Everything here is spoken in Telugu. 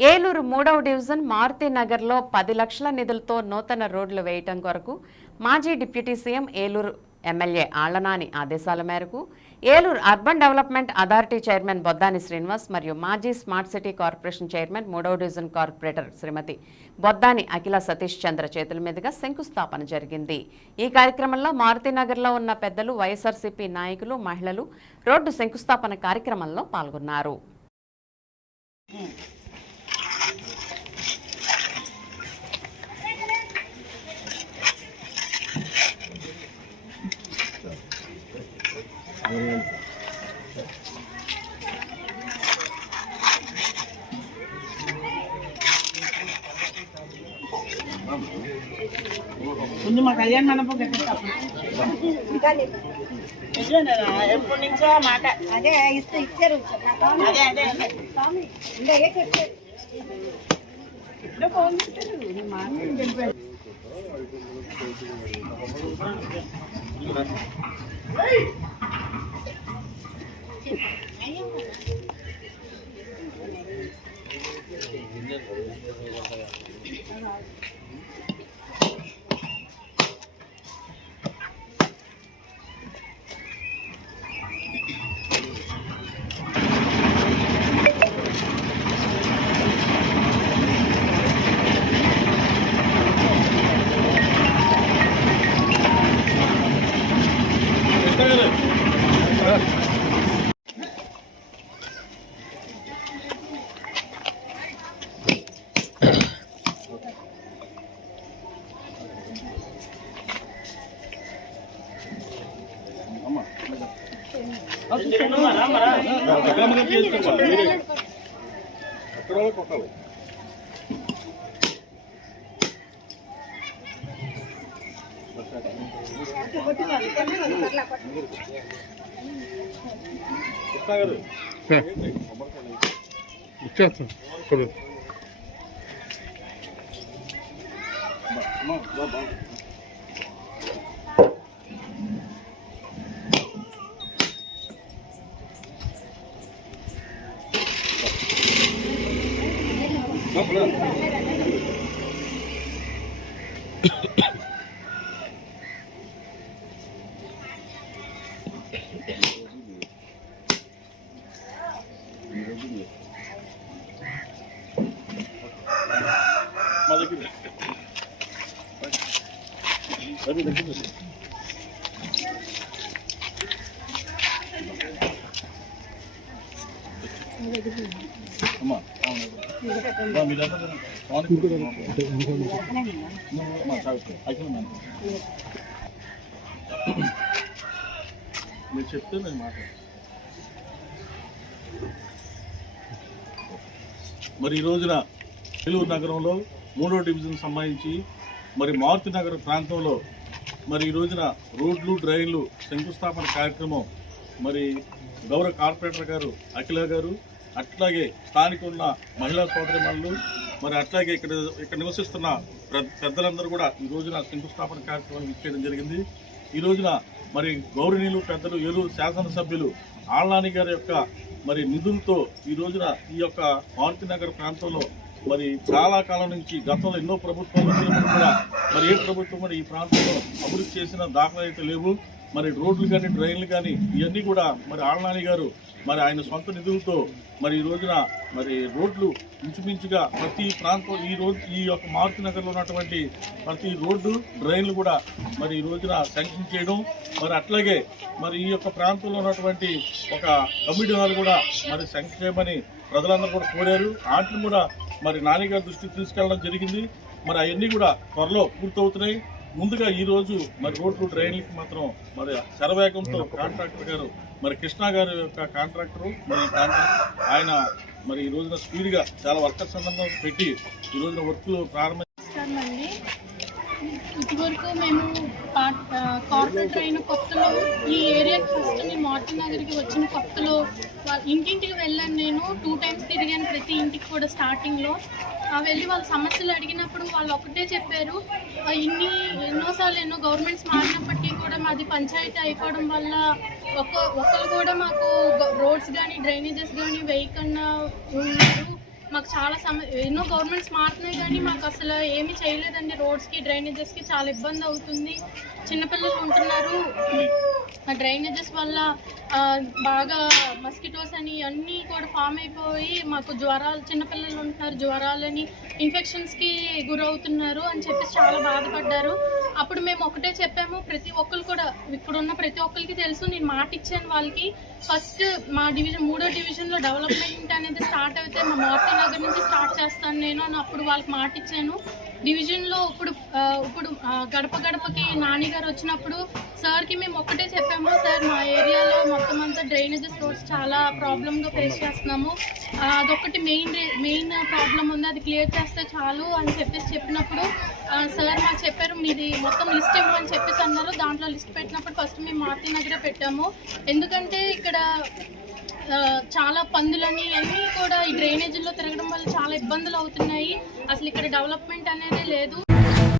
ఏలూరు 3వ డివిజన్ మారుతినగర్లో 10 లక్షల నిధులతో నూతన రోడ్లు వేయటం కొరకు మాజీ deputy CM Eluru MLA Alla Nani ఆదేశాల మేరకు Eluru urban development authority chairman Boddani Srinivas మరియు మాజీ స్మార్ట్ సిటీ కార్పొరేషన్ చైర్మన్ 3వ డివిజన్ కార్పొరేటర్ శ్రీమతి బొద్దాని అఖిల సతీష్ చంద్ర చేతుల మీదుగా శంకుస్థాపన జరిగింది. ఈ కార్యక్రమంలో మారుతినగర్లో ఉన్న పెద్దలు, వైఎస్ఆర్సీపీ నాయకులు, మహిళలు రోడ్డు శంకుస్థాపన కార్యక్రమంలో పాల్గొన్నారు. ముందు మా కళ్యాణ మండపం ఎప్పటి నుంచో మాట అదే ఇచ్చారు ఇప్పుడు ఫోన్ చేస్తారు మాట మీరు చెప్తే నేను మాట్లాడు. మరి ఈ రోజున ఏలూరు నగరంలో 3వ డివిజన్ సంబంధించి మరి మారుతినగర్ ప్రాంతంలో మరి ఈ రోజున రోడ్లు, డ్రైన్లు శంకుస్థాపన కార్యక్రమం మరి గౌరవ కార్పొరేటర్ గారు అఖిల గారు, అట్లాగే స్థానిక ఉన్న మహిళా సోదరిమణులు, మరి అట్లాగే ఇక్కడ నివసిస్తున్న పెద్దలందరూ కూడా ఈ రోజున శంకుస్థాపన కార్యక్రమాన్ని ఇచ్చేయడం జరిగింది. ఈ రోజున మరి గౌరవనీయులు పెద్దలు ఏలూరు శాసనసభ్యులు ఆళ్లనాని గారి యొక్క మరి నిధులతో ఈ రోజున ఈ యొక్క మారుతినగర్ ప్రాంతంలో మరి చాలా కాలం నుంచి గతంలో ఎన్నో ప్రభుత్వాలు వచ్చినప్పుడు కూడా మరి ఏ ప్రభుత్వం కూడా ఈ ప్రాంతంలో అభివృద్ధి చేసిన దాఖలాలు అయితే లేవు. మరి రోడ్లు కానీ, డ్రైన్లు కానీ ఇవన్నీ కూడా మరి ఆళ్లనాని గారు మరి ఆయన సొంత నిధులతో మరి ఈ రోజున మరి రోడ్లు ఇంచుమించుగా ప్రతి ప్రాంతం ఈ యొక్క మారుతినగర్లో ఉన్నటువంటి ప్రతి రోడ్డు, డ్రైన్లు కూడా మరి ఈ రోజున శాంక్షన్ చేయడం, మరి అట్లాగే మరి ఈ యొక్క ప్రాంతంలో ఉన్నటువంటి ఒక కమిటీ హాల్ కూడా మరి శాంక్షన్ చేయమని ప్రజలందరూ కూడా కోరారు. వాటిని కూడా మరి నాని గారి దృష్టికి తీసుకెళ్ళడం జరిగింది. మరి అవన్నీ కూడా త్వరలో పూర్తవుతున్నాయి. ముందుగా ఈ రోజు మరి రోడ్లు, డ్రైన్లకి మాత్రం మరి శరవేగంతో కాంట్రాక్టర్ గారు మరి కృష్ణ గారి యొక్క కాంట్రాక్టరు మరి ఆయన మరి ఈ రోజున స్పీడ్గా చాలా వర్కర్స్ అందరం పెట్టి ఈ రోజున వర్క్లు ప్రారంభించామండి. ఇదివరకు మేము కార్పొరేటర్ అయిన కొత్తలో ఈ ఏరియాకి ఫస్ట్ నేను మారుతినగర్కి వచ్చిన కొత్తలో ఇంటింటికి వెళ్ళాను. నేను 2 times తిరిగాను, ప్రతి ఇంటికి కూడా. స్టార్టింగ్లో వెళ్ళి వాళ్ళ సమస్యలు అడిగినప్పుడు వాళ్ళు ఒకటే చెప్పారు, ఎన్నో గవర్నమెంట్స్ మారినప్పటికీ కూడా మాది పంచాయతీ అయిపోవడం వల్ల ఒకరు కూడా మాకు రోడ్స్ కానీ, డ్రైనేజెస్ కానీ వేయకుండా ఉన్నారు. మాకు చాలా ఎన్నో గవర్నమెంట్స్ మారుతున్నాయి కానీ మాకు అసలు ఏమీ చేయలేదండి. రోడ్స్కి డ్రైనేజెస్కి చాలా ఇబ్బంది అవుతుంది. చిన్నపిల్లలు ఉంటున్నారు. ఆ డ్రైనేజెస్ వల్ల బాగా మస్కిటోస్ అని అన్నీ కూడా ఫామ్ అయిపోయి మాకు జ్వరాలు, చిన్నపిల్లలు ఉంటున్నారు, జ్వరాలని ఇన్ఫెక్షన్స్కి గురవుతున్నారు అని చెప్పేసి చాలా బాధపడ్డారు. అప్పుడు మేము ఒకటే చెప్పాము, ప్రతి ఒక్కరు కూడా ఇక్కడున్న ప్రతి ఒక్కరికి తెలుసు. నేను మాట ఇచ్చాను వాళ్ళకి, ఫస్ట్ మా డివిజన్ 3వ డివిజన్లో డెవలప్మెంట్ అనేది స్టార్ట్ అయితే మా మారుతి నగర్ నుంచి స్టార్ట్ చేస్తాను నేను అని అప్పుడు వాళ్ళకి మాట ఇచ్చాను. డివిజన్లో ఇప్పుడు గడప గడపకి నాని గారు వచ్చినప్పుడు సార్కి మేము ఒక్కటే చెప్పాము, సార్ మా ఏరియాలో మొత్తం అంతా డ్రైనేజెస్ రోడ్స్ చాలా ప్రాబ్లమ్గా ఫేస్ చేస్తున్నాము, అదొకటి మెయిన్ ప్రాబ్లం ఉంది, అది క్లియర్ చేస్తే చాలు అని చెప్పినప్పుడు సార్ మాకు చెప్పారు, మీది మొత్తం లిస్ట్ ఇవ్వమని చెప్పేసి అన్నారు. దాంట్లో లిస్ట్ పెట్టినప్పుడు ఫస్ట్ మేము మారుతి నగరే పెట్టాము. ఎందుకంటే ఇక్కడ చాలా పందులని అన్నీ కూడా ఈ డ్రైనేజీల్లో తిరగడం వల్ల చాలా ఇబ్బందులు అవుతున్నాయి. అసలు ఇక్కడ డెవలప్మెంట్ అనేది లేదు.